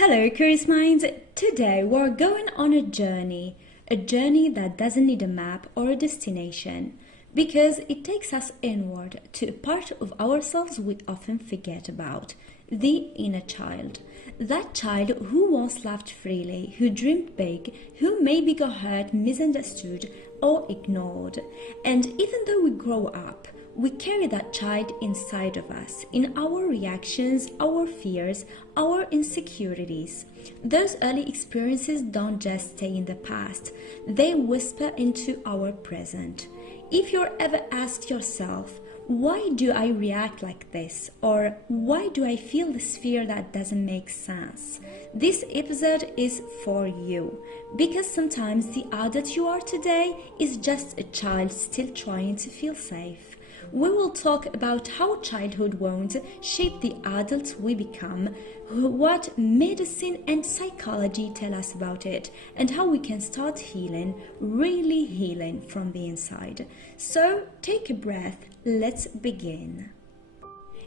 Hello, curious minds! Today we're going on a journey that doesn't need a map or a destination, because it takes us inward to a part of ourselves we often forget about, the inner child. That child who once laughed freely, who dreamed big, who maybe got hurt, misunderstood, or ignored. And even though we grow up, we carry that child inside of us, in our reactions, our fears, our insecurities. Those early experiences don't just stay in the past, they whisper into our present. If you're ever asked yourself, why do I react like this? Or why do I feel this fear that doesn't make sense? This episode is for you, because sometimes the adult you are today is just a child still trying to feel safe. We will talk about how childhood wounds shape the adults we become, what medicine and psychology tell us about it, and how we can start healing, really healing from the inside. So take a breath, let's begin.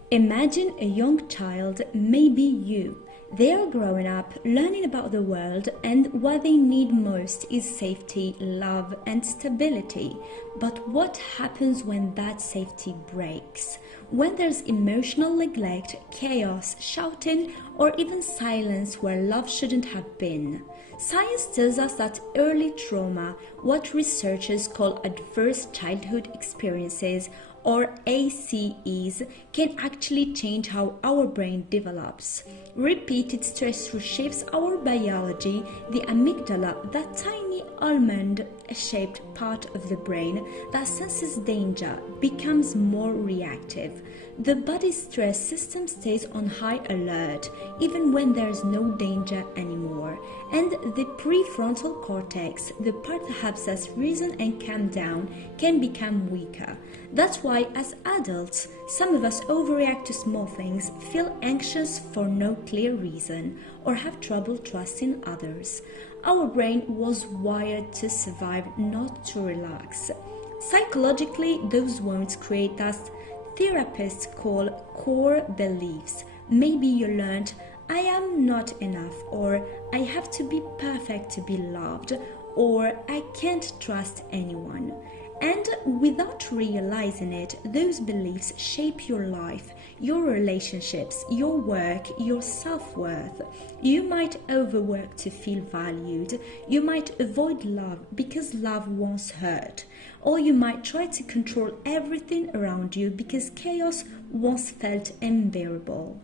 Imagine a young child, maybe you. They are growing up, learning about the world, and what they need most is safety, love, and stability. But what happens when that safety breaks? When there's emotional neglect, chaos, shouting, or even silence where love shouldn't have been? Science tells us that early trauma, what researchers call adverse childhood experiences, or ACEs, can actually change how our brain develops. Repeated stress reshapes our biology. The amygdala, that tiny almond-shaped part of the brain that senses danger, becomes more reactive. The body's stress system stays on high alert even when there's no danger anymore. And the prefrontal cortex, the part that helps us reason and calm down, can become weaker. That's why as adults, some of us overreact to small things, feel anxious for no clear reason, or have trouble trusting others. Our brain was wired to survive, not to relax. Psychologically, those wounds create us therapists call core beliefs. Maybe you learned, I am not enough, or I have to be perfect to be loved, or I can't trust anyone. And without realizing it, those beliefs shape your life, your relationships, your work, your self-worth. You might overwork to feel valued. You might avoid love because love once hurt. Or you might try to control everything around you because chaos once felt unbearable.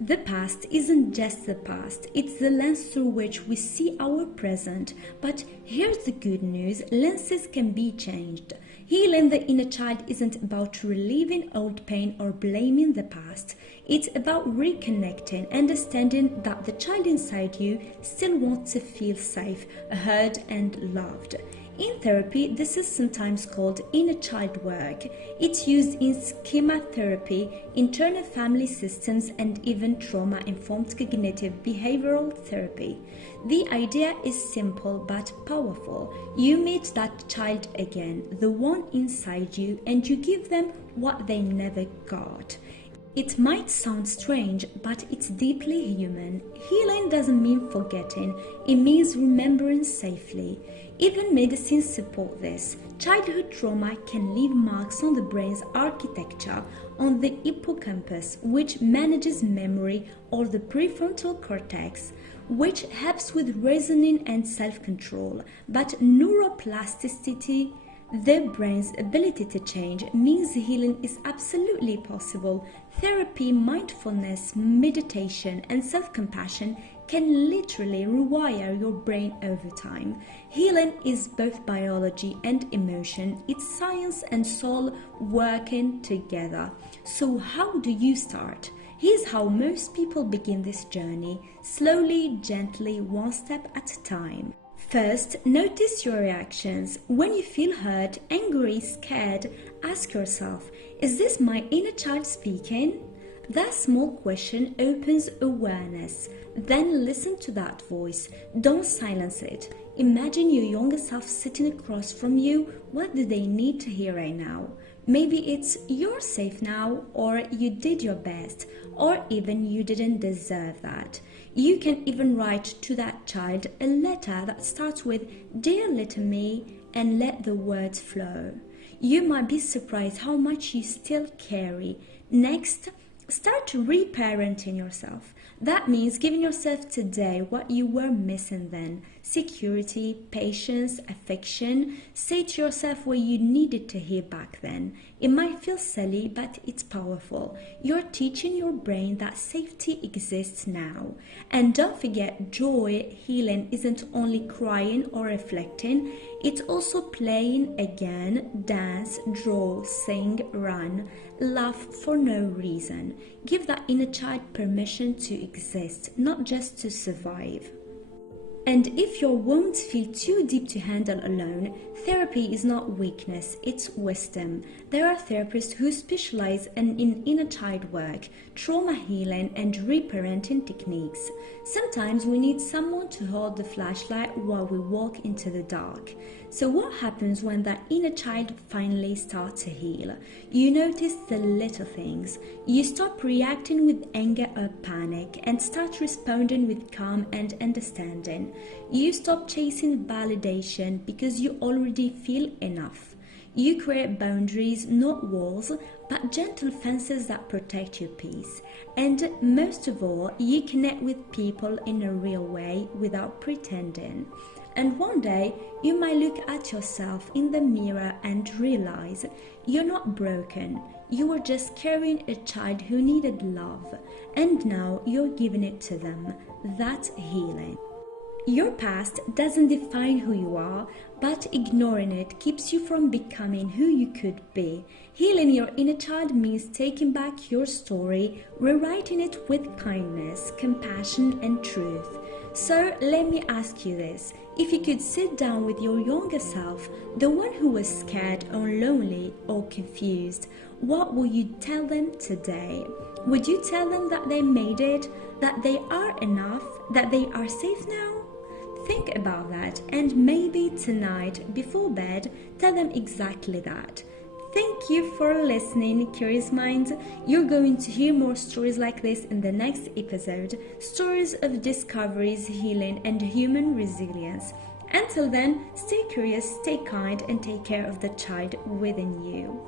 The past isn't just the past, it's the lens through which we see our present. But here's the good news, lenses can be changed. Healing the inner child isn't about relieving old pain or blaming the past. It's about reconnecting, understanding that the child inside you still wants to feel safe, heard and loved. In therapy, this is sometimes called inner child work. It's used in schema therapy, internal family systems, and even trauma-informed cognitive behavioral therapy. The idea is simple but powerful. You meet that child again, the one inside you, and you give them what they never got. It might sound strange, but it's deeply human. Healing doesn't mean forgetting, it means remembering safely. Even medicines support this. Childhood trauma can leave marks on the brain's architecture, on the hippocampus, which manages memory, or the prefrontal cortex, which helps with reasoning and self-control. But neuroplasticity, the brain's ability to change, means healing is absolutely possible. Therapy, mindfulness, meditation, and self-compassion can literally rewire your brain over time. Healing is both biology and emotion. It's science and soul working together. So how do you start? Here's how most people begin this journey, slowly, gently, one step at a time. First, notice your reactions. When you feel hurt, angry, scared, ask yourself, is this my inner child speaking? That small question opens awareness. Then listen to that voice. Don't silence it. Imagine your younger self sitting across from you. What do they need to hear right now? Maybe it's you're safe now, or you did your best, or even you didn't deserve that. You can even write to that child a letter that starts with "Dear little me" and let the words flow. You might be surprised how much you still carry. Next, start reparenting yourself. That means giving yourself today what you were missing then: security, patience, affection. Say to yourself what you needed to hear back then. It might feel silly, but it's powerful. You're teaching your brain that safety exists now. And don't forget, joy healing isn't only crying or reflecting, it's also playing again, dance, draw, sing, run, laugh for no reason. Give that inner child permission to exist, not just to survive. And if your wounds feel too deep to handle alone, therapy is not weakness, it's wisdom. There are therapists who specialize in inner child work, trauma healing, and reparenting techniques. Sometimes we need someone to hold the flashlight while we walk into the dark. So what happens when that inner child finally starts to heal? You notice the little things. You stop reacting with anger or panic and start responding with calm and understanding. You stop chasing validation because you already feel enough. You create boundaries, not walls, but gentle fences that protect your peace. And most of all, you connect with people in a real way without pretending. And one day, you might look at yourself in the mirror and realize you're not broken. You were just carrying a child who needed love, and now you're giving it to them. That's healing. Your past doesn't define who you are, but ignoring it keeps you from becoming who you could be. Healing your inner child means taking back your story, rewriting it with kindness, compassion, and truth. So let me ask you this. If you could sit down with your younger self, the one who was scared or lonely or confused, what would you tell them today? Would you tell them that they made it, that they are enough, that they are safe now? Think about that, and maybe tonight, before bed, tell them exactly that. Thank you for listening, Curious Minds. You're going to hear more stories like this in the next episode. Stories of discoveries, healing, and human resilience. Until then, stay curious, stay kind, and take care of the child within you.